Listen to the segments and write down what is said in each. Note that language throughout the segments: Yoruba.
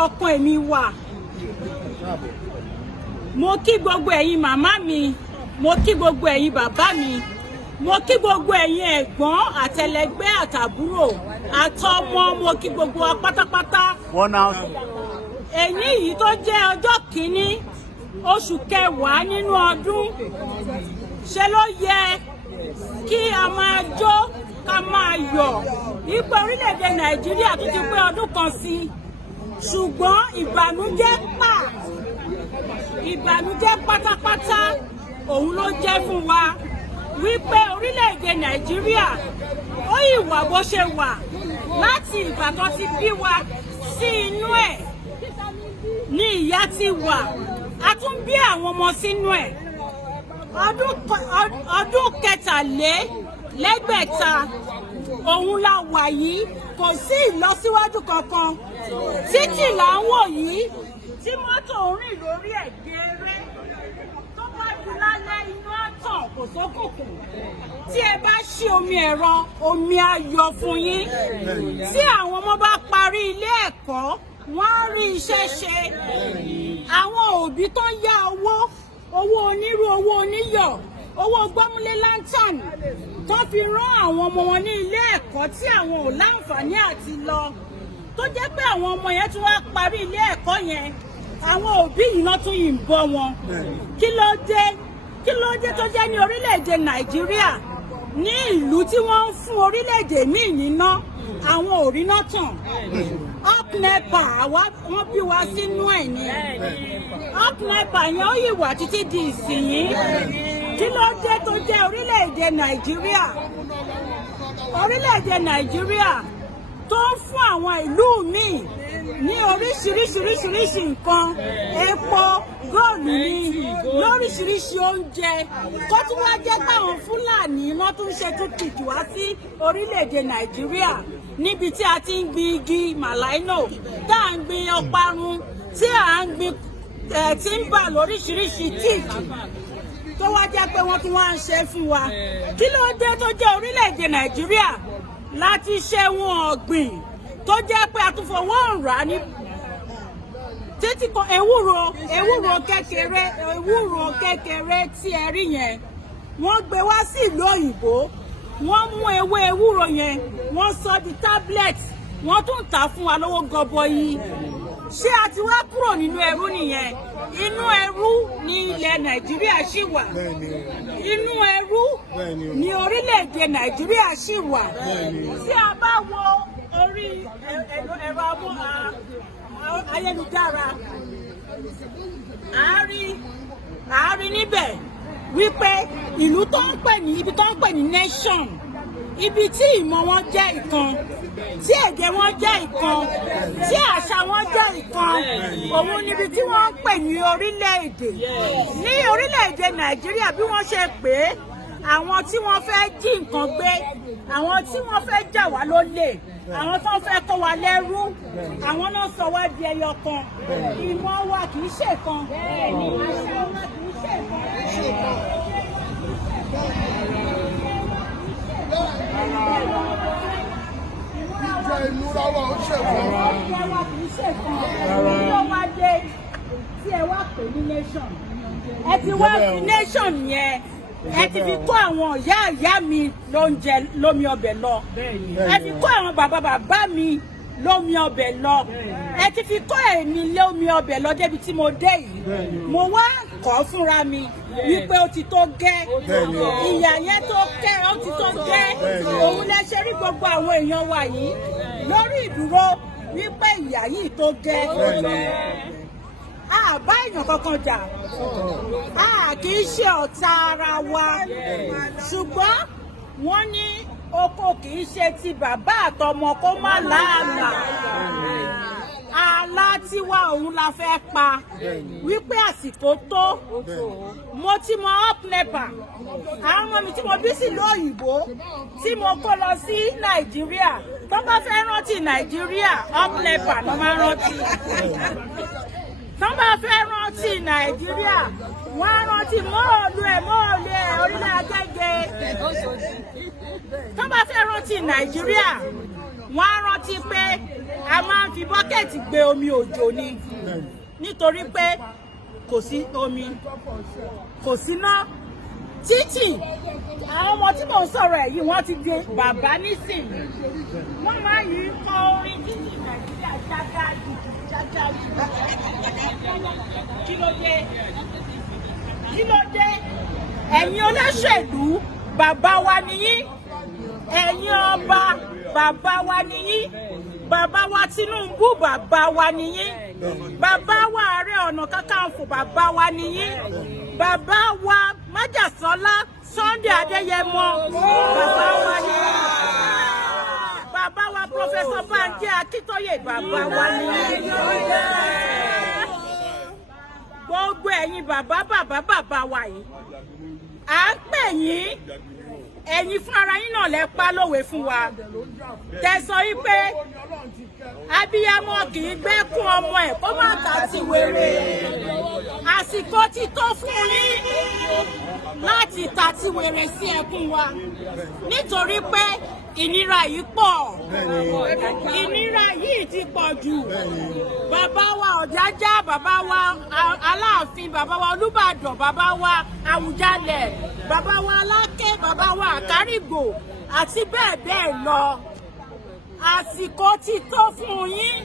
àtọkùn èmi wà. Mo kí gbogbo ẹ̀yin màmá mi, mo kí gbogbo ẹ̀yin bàbá mi, mo kí gbogbo ẹ̀yin ẹ̀gbọ́n àtẹlẹgbẹ́ àtàbúrò àtọmọ, mo kí gbogbo wa pátápátá. Èyí yìí tó jẹ́ ọjọ́ kìíní oṣù kẹwàá nínú ọdún, ṣe ló yẹ kí a máa jó ká máa yọ̀ ipò orílẹ̀-èdè Nàìjíríà tó ti pé ọdún kan sí, ṣùgbọ́n ìbànújẹ́ pátápátá òun ló jẹ́ fún wa wípé orílẹ̀-èdè Nàìjíríà ó ìwà bó ṣe wà láti ìgbà tó ti bí wa sí inú ẹ̀ ní ìyà ti wà, a tún bí àwọn ọmọ sínú ẹ̀. Ọdún kẹtàlélẹ́gbẹ̀ta òun la wà yìí, kò sí ìlọsíwájú kankan. Títì là ń wò yìí tí mọ́tò ń rìn lórí ẹ̀ gẹ́rẹ́, tó bá di lálẹ́ inú àtàn kò sókùnkùn. Tí ẹ bá ṣí omi ẹ̀rọ, omi á yọ fún yín. Tí àwọn ọmọ bá parí ilé ẹ̀kọ́, wọ́n á rí iṣẹ́ ṣe. Àwọn òbí tó ń yá owó onírú, owó oníyọ̀, owó gbọ́múlé lantern tó fi rán àwọn ọmọ wọn ní ilé ẹ̀kọ́ tí àwọn ò láǹfààní àti lọ, tó jẹ́ pé àwọn ọmọ yẹn tún wá parí ilé ẹ̀kọ́ yẹn, àwọn òbí yìí náà tún yìí ń bọ́ wọn. Kí ló dé tó jẹ́ ní orílẹ̀-èdè Nàìjíríà, ní ìlú tí wọ́n ń fún orílẹ̀-èdè míì níná, àwọn ò rí náà tàn. Up NEPA wọ́n bí wa sínú ẹ̀ ni. Up NEPA yẹn ó yìí wà títí di ìsinyìí. Kí ló dé tó jẹ́ orílẹ̀-èdè Nàìjíríà tó ń fún àwọn ìlú míì ní oríṣiríṣi nǹkan, epo, góòlù ni, lóríṣiríṣi oúnjẹ, kó tún wá jẹ́ káwọn Fúlàní wọ́n tún ṣe tútù wá sí orílẹ̀-èdè Nàìjíríà, níbi tí a ti ń gbin igi màláínò, tá à ń gbin ọparun, tí à ń gbin tímbà lóríṣiríṣi tíìkì, tó wá jẹ́ pé wọ́n tún wá ń ṣe fún wa. Kí ló dé tó jẹ́ orílẹ̀-èdè Nàìjíríà láti ṣe wọn ọ̀gbìn tó jẹ́ pé a tún fọwọ́ rà ní títí kan ewúro kékeré tí ẹ rí yẹn, wọ́n gbé wá sí ìlú òyìnbó, wọ́n mú ewé ewúro yẹn, wọ́n sọ di tablet, wọ́n tún tà fún wa lówó gọbọyì. Ṣé a ti wá kúrò nínú ẹrú nìyẹn? Inú ẹrú ni ilẹ̀ Nàìjíríà ṣì wà. Inú ẹrú ni orílẹ̀-èdè Nàìjíríà ṣì wà. Tí a bá wo orí ẹ̀rọ ayélujára, a rí níbẹ̀ wípé ìlú tó ń pè ní ibi tó ń pè ní nation, ibi tí ìmọ̀ wọn jẹ́ ìkan, tí èdè wọn jẹ́ ìkan, tí àṣà wọn jẹ́ ìkan, òun níbi tí wọ́n ń pè ní orílẹ̀-èdè. Ní orílẹ̀-èdè Nàìjíríà bí wọ́n ṣe pè é, àwọn tí wọ́n fẹ́ jí nǹkan gbé, àwọn tí wọ́n fẹ́ jà wá lólè, àwọn tó fẹ́ kó wa lẹ́rú, àwọn náà sọ wá di ẹyọ kan. Ìmọ̀ wa kì í ṣe kan, àṣà wa kì í ṣe kan. Ìmúra wa ó ṣe kan. Ìmúra wa kì í ṣe kan. Ìlú wa dé tí ẹ wá pè ní nation. Ẹ ti wá fi nation yẹn, ẹ ti fi kó àwọn ìyá mi lóúnjẹ lómi ọbẹ̀ lọ. Ẹ fi kó àwọn bàbá mi lómi ọbẹ̀ lọ. Ẹ ti fi kó èmi lómi ọbẹ̀ lọ débi tí mo dé yìí. Mo wá kọ́ fúnra mi wípé ó ti tó gẹ́. Ìyà yẹn tó gẹ́, ó ti tó gẹ́. Òun lẹ ṣe rí gbogbo àwọn èèyàn wa yìí lórí ìdúró wípé ìyà yìí tó gẹ́. A bá èèyàn kankan jà, a kì í ṣe ọ̀tá ara wa, ṣùgbọ́n wọ́n ní oko kì í ṣe ti bàbá àtọmọ kó má láàlà. Àlá tiwa òun la fẹ́ pa wípé àsìkò tó. Mo ti mọ up NEPA, àwọn ọmọ mi tí mo bí sílùú òyìnbó tí mo kó lọ sí Nàìjíríà, tó bá fẹ́ rántí Nàìjíríà up NEPA ló máa rántí. Tọ́ bá fẹ́ rántí Nàìjíríà, wọ́n á rántí mọ́ọ̀lù orílẹ̀ Agége. Tọ́ bá fẹ́ rántí Nàìjíríà, wọ́n á rántí pé a máa ń fi bọ́kẹ̀tì gbé omi òjò ni nítorí pé kò sí omi kò síná títì àwọn ọmọ tí mò ń sọ̀rọ̀ ẹ̀ yìí wọ́n ti di bàbá nísìnyí wọ́n máa yí kọ orin títì nàìjíríà jágá jùjù jágá jùjù kí ló dé ẹ̀yin olóṣèlú bàbá wa nìyí ẹ̀yin ọba bàbá wa nìyí bàbá wa Tinubu bàbá wa nìyí bàbá wa Ààrẹ Ọ̀nà Kakanfò bàbá wa nìyí bàbá wa Májàsọ́lá Sunday Adéyẹmọ bàbá wa nìyí bàbá wa Professor Banji Akíntóyè bàbá wa nìyí gbogbo ẹ̀yin bàbá wa yìí à ń pè yín ẹ̀yin fún ara yín náà lẹ pa lówe fún wa tẹsọ wípé abiyamọ kì í gbẹ́kún ọmọ ẹ̀ kó má kà ti wèrè àsìkò ti tó fún yín láti ta ti wèrè sí ẹkún wa nítorí pé ìnira yìí pọ̀ ìnira yìí ti pọ̀ jù bàbá wa Ọ̀jájá bàbá wa Aláàfin bàbá wa Olúbàdàn bàbá wa Àwùjalẹ̀ bàbá wa Aláké bàbá wa Àkárìgbò àti bẹ́ẹ̀ bẹ́ẹ̀ lọ àsìkò ti tó fún yín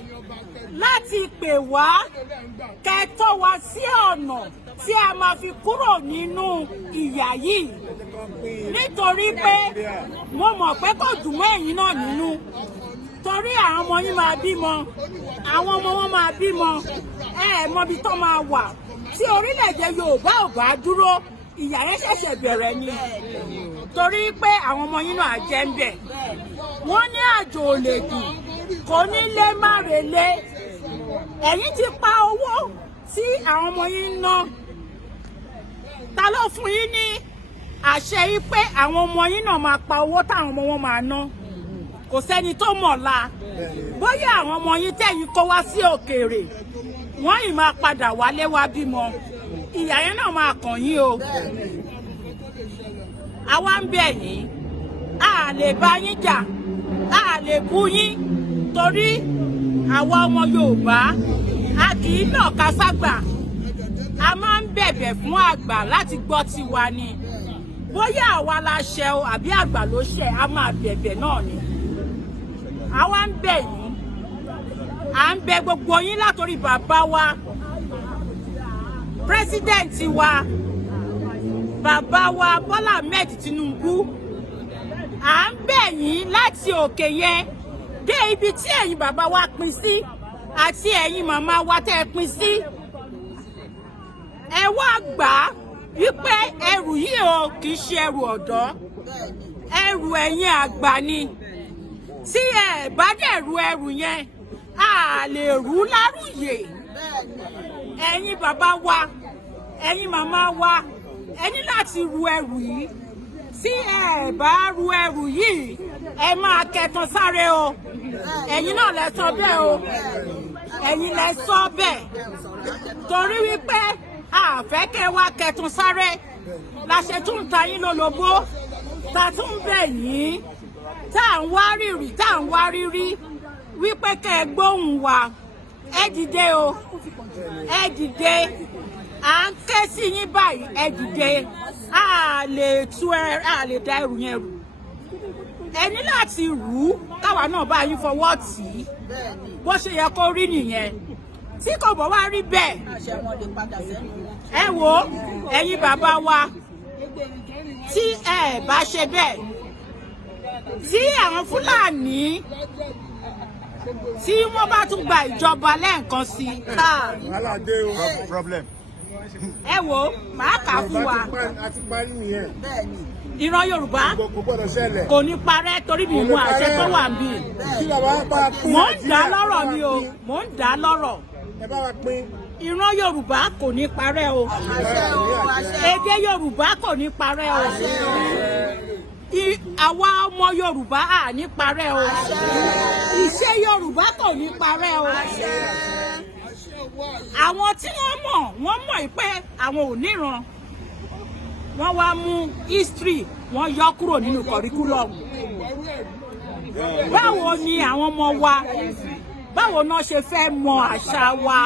láti pè wá kẹ́tọ́ wa sí ọ̀nà tí a máa fi kúrò nínú ìyà yìí nítorí pé mo mọ̀ pé kò dùn mọ́ ẹ̀yin náà nínú torí àwọn ọmọ yín máa bímọ àwọn ọmọ wọn máa bímọ mọbi tó máa wà tí orílẹ̀-èdè Yorùbá ò bá dúró ìyà yẹn ṣẹ̀ṣẹ̀ bẹ̀rẹ̀ ni torí pé àwọn ọmọ yín náà jẹ́ ń bẹ̀ wọ́n ní àjò ò lè dùn kò ní lé má relé ẹ̀yin ti pa owó tí àwọn ọmọ yín ń ná ta ló fún yín ní àṣẹ yìí pé àwọn ọmọ yín náà máa pa owó táwọn ọmọ wọn máa ná kò sẹ́ni tó mọ̀ la bóyá àwọn ọmọ yín tẹ̀yìn kó wá sí òkèèrè wọ́n yìí máa padà wálé wá bímọ ìyà yẹn náà máa kàn yín o àwa ń bẹ̀ yín a lè bá yín jà a lè bú yín torí àwa ọmọ Yorùbá a kì í nà ká ságbà a máa ń bẹ̀bẹ̀ fún àgbà láti gbọ́ tiwa ni bóyá àwa la ṣẹ̀ o àbí àgbà ló ṣẹ̀ a máa bẹ̀bẹ̀ náà ni àwa ń bẹ̀ yín à ń bẹ̀ gbogbo yín látòrí bàbá wa pírẹsidẹ́ǹtì wa bàbá wa Bọ́lá Ahmed Tinubu à ń bẹ̀ yín láti òkè yẹn dé ibi tí ẹ̀yin bàbá wa pín sí àti ẹ̀yin màmá wa tẹ́ ẹ pín sí ẹ wá gbà á wípé ẹrù yìí o kì í ṣe ẹrù ọ̀dọ́ ẹrù ẹ̀yin àgbà ni tí ẹ bá dẹ̀ ru ẹrù yẹn a lè rú lárùyè ẹ̀yin bàbá wa ẹ̀yin màmá wa ẹ ní láti ru ẹrù yìí tí ẹ bá ru ẹrù yìí ẹ máa kẹtan sáré o ẹ̀yin náà lẹ sọ bẹ́ẹ̀ o ẹ̀yin lẹ sọ bẹ́ẹ̀ torí wípé àfẹ́ kẹ́ wá kẹtun sáré la ṣe tún ta yín lólobó ta tún bẹ̀ yín tá à ń wá rírì tá à ń wá rírí wípé kẹ́ ẹ gbóhùn wa ẹ dìde o ẹ dìde à ń ké sí yín báyìí ẹ dìde a lè da ẹrù yẹn rù ẹ ní láti rù ú káwa náà bá yín fọwọ́ tì í bó ṣe yẹ kó rí nìyẹn tí kò bọ̀ wá rí bẹ́ẹ̀ ẹ wo ẹ̀yin bàbá wa tí ẹ bá ṣe bẹ́ẹ̀ tí àwọn Fúlàní tí wọ́n bá tún gba ìjọba lẹ́ẹ̀kan sí ẹ wo màá kà fún wa ìran Yorùbá kò ní parẹ́ torí mi mú àṣẹ tó wà níbí mò ń dá lọ́rọ̀ ni o mò ń dá lọ́rọ̀ ìran Yorùbá kò ní parẹ́ o èdè Yorùbá kò ní parẹ́ o àwa ọmọ Yorùbá à ní parẹ́ o ìṣe Yorùbá kò ní parẹ́ o àwọn tí wọ́n mọ̀ pé àwọn ò níran wọ́n wá mú history wọ́n yọ kúrò nínú curriculum báwo ni àwọn ọmọ wa báwo náà ṣe fẹ́ mọ àṣà wa.